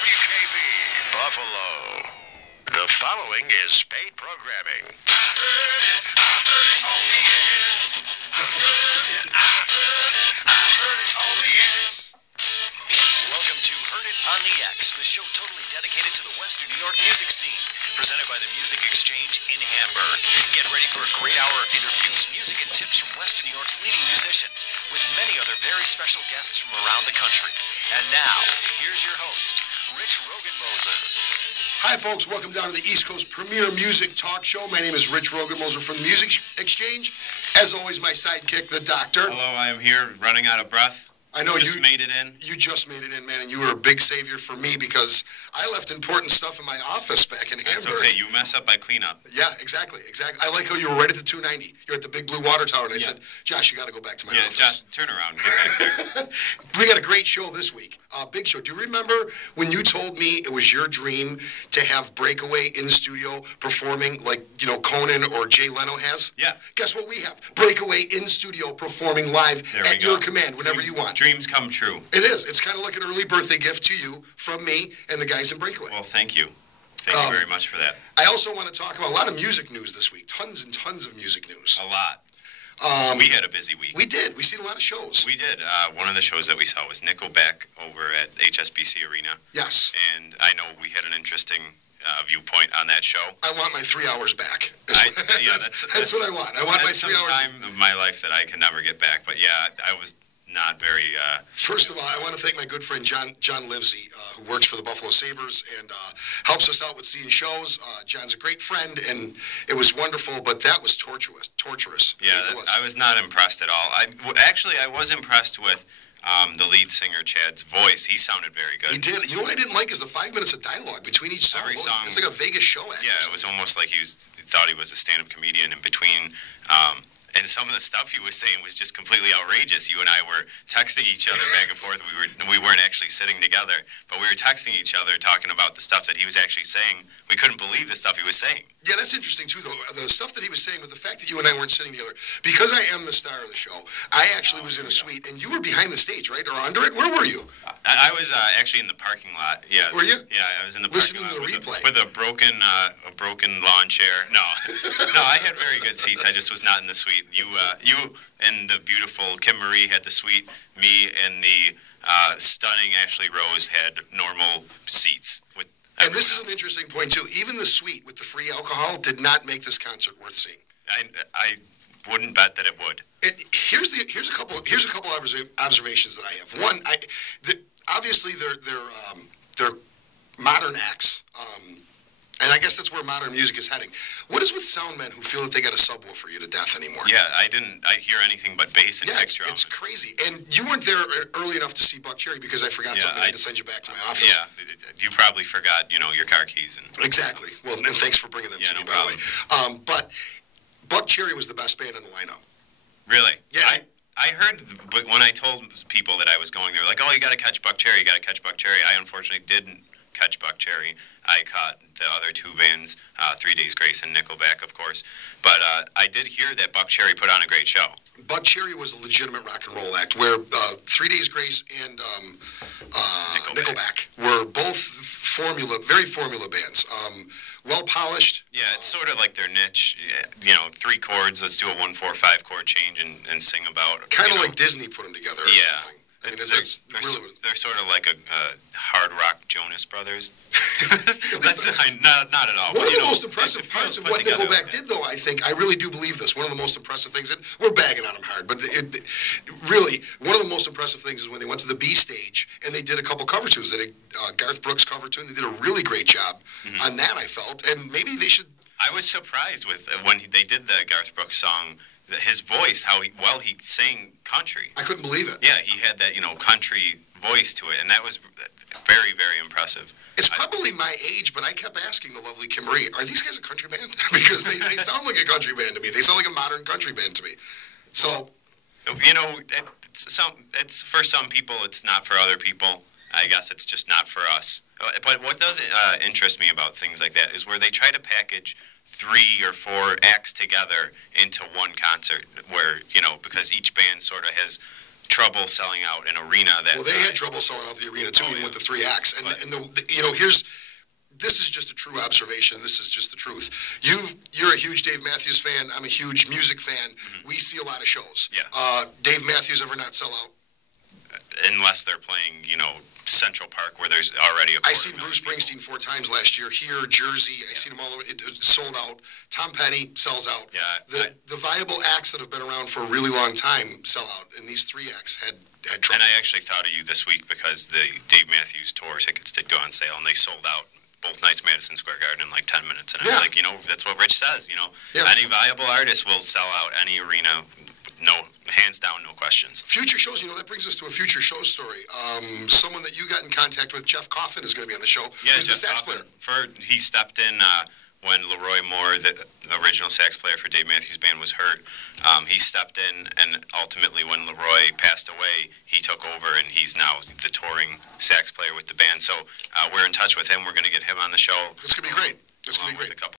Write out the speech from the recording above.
WKB, Buffalo. The following is paid programming. I heard it on the ads. I heard it on the X. Welcome to Heard It on the X, the show totally dedicated to the Western New York music scene, presented by the Music Exchange in Hamburg. Get ready for a great hour of interviews, music, and tips from Western New York's leading musicians, with many other very special guests from around the country. And now, here's your host, Rich Rogenmoser. Hi, folks. Welcome down to the East Coast premier music talk show. My name is Rich Rogenmoser from the Music Exchange. As always, my sidekick, the Doctor. Hello, I am here running out of breath. I know you made it in. You just made it in, man, and you were a big savior for me because I left important stuff in my office back in Hamburg. That's okay. You mess up, I clean up. Yeah, exactly. I like how you were right at the 290. You're at the big blue water tower, and I said, Josh, you got to go back to my office. Yeah, Josh, turn around and get back there. We got a great show this week. Big show. Do you remember when you told me it was your dream to have Breakaway in studio performing like, Conan or Jay Leno has? Yeah. Guess what we have? Breakaway in studio performing live at your command whenever you want. Dreams come true. It is. It's kind of like an early birthday gift to you from me and the guys in Breakaway. Well, thank you. Thank you very much for that. I also want to talk about a lot of music news this week. Tons and tons of music news. A lot. We had a busy week. We did. We seen a lot of shows. We did. One of the shows that we saw was Nickelback over at HSBC Arena. Yes. And I know we had an interesting viewpoint on that show. I want my 3 hours back. That's what I want. I want my 3 hours. That's some time of my life that I can never get back. But yeah, I was not very... First of all, I want to thank my good friend John Livesey, who works for the Buffalo Sabres and helps us out with seeing shows. John's a great friend, and it was wonderful, but that was torturous. Yeah, I was not impressed at all. I was impressed with the lead singer, Chad's voice. He sounded very good. He did. You know what I didn't like is the 5 minutes of dialogue between each song. Every song. It's like a Vegas show act. Yeah, it was almost like he thought he was a stand-up comedian in between. And some of the stuff he was saying was just completely outrageous. You and I were texting each other back and forth. We weren't actually sitting together, but we were texting each other talking about the stuff that he was actually saying. We couldn't believe the stuff he was saying. Yeah, that's interesting, too, though. The stuff that he was saying, with the fact that you and I weren't sitting together. Because I am the star of the show, I actually was in a suite, and you were behind the stage, right? Or under it? Where were you? I was actually in the parking lot, yeah. Were you? Yeah, I was in the parking lot. Listening to the replay. With a broken lawn chair. No. No, I had very good seats. I just was not in the suite. You and the beautiful Kim Marie had the suite. Me and the stunning Ashley Rose had normal seats with. And this is an interesting point, too. Even the suite with the free alcohol did not make this concert worth seeing. I wouldn't bet that it would. Here's a couple observations that I have. One, obviously they're modern acts, and I guess that's where modern music is heading. What is with sound men who feel that they got to subwoofer you to death anymore? Yeah, I hear anything but bass and kick drum. It's crazy. And you weren't there early enough to see Buck Cherry because I forgot something. I had to send you back to my office. Yeah, you probably forgot, your car keys. Exactly. Well, and thanks for bringing them to me, by the way. But Buck Cherry was the best band in the lineup. Really? Yeah. I heard, but when I told people that I was going, they were like, "Oh, you got to catch Buck Cherry. You got to catch Buck Cherry." I unfortunately didn't catch Buck Cherry. I caught the other two bands, 3 Days Grace and Nickelback, of course. But I did hear that Buck Cherry put on a great show. Buck Cherry was a legitimate rock and roll act, where 3 Days Grace and Nickelback were both very formula bands. Well polished. Yeah, it's sort of like their niche. 3 chords. Let's do a 1-4-5 chord change and sing about. Kind of like Disney put them together. Yeah. I mean, they're sort of like a hard rock Jonas Brothers. Not at all. One of the most impressive parts of what Nickelback did, though, I think, I really do believe this, one of the most impressive things, and we're bagging on them hard, but really, one of the most impressive things is when they went to the B stage and they did a couple cover tunes. They did Garth Brooks cover tune. They did a really great job on that, I felt, and maybe they should... I was surprised with when they did the Garth Brooks song, his voice, how well he sang country. I couldn't believe it. Yeah, he had that, country voice to it, and that was very, very impressive. It's probably my age, but I kept asking the lovely Kim Marie, are these guys a country band? Because they sound like a country band to me. They sound like a modern country band to me. So... it's for some people, it's not for other people. I guess it's just not for us. But what does interest me about things like that is where they try to package 3 or 4 acts together into one concert where, because each band sort of has trouble selling out an arena that Well, they had trouble selling out the arena, too, even with the 3 acts. This is just a true observation. This is just the truth. You're a huge Dave Matthews fan. I'm a huge music fan. Mm-hmm. We see a lot of shows. Yeah. Dave Matthews ever not sell out? Unless they're playing, Central Park where there's already a. I seen Bruce Springsteen 4 times last year. Here, Jersey. I seen him all over. It sold out. Tom Petty sells out. Yeah. The viable acts that have been around for a really long time sell out, and these 3 acts had trouble. And I actually thought of you this week because the Dave Matthews tour tickets did go on sale, and they sold out both nights, Madison Square Garden, in like 10 minutes. And I was like, that's what Rich says. Any viable artist will sell out any arena. No, hands down, no questions. Future shows, that brings us to a future show story. Someone that you got in contact with, Jeff Coffin, is going to be on the show. Yeah, He's a sax player. He stepped in when Leroy Moore, the original sax player for Dave Matthews Band, was hurt. He stepped in, and ultimately when Leroy passed away, he took over, and he's now the touring sax player with the band. So we're in touch with him. We're going to get him on the show. It's going to be great. It's going to be great.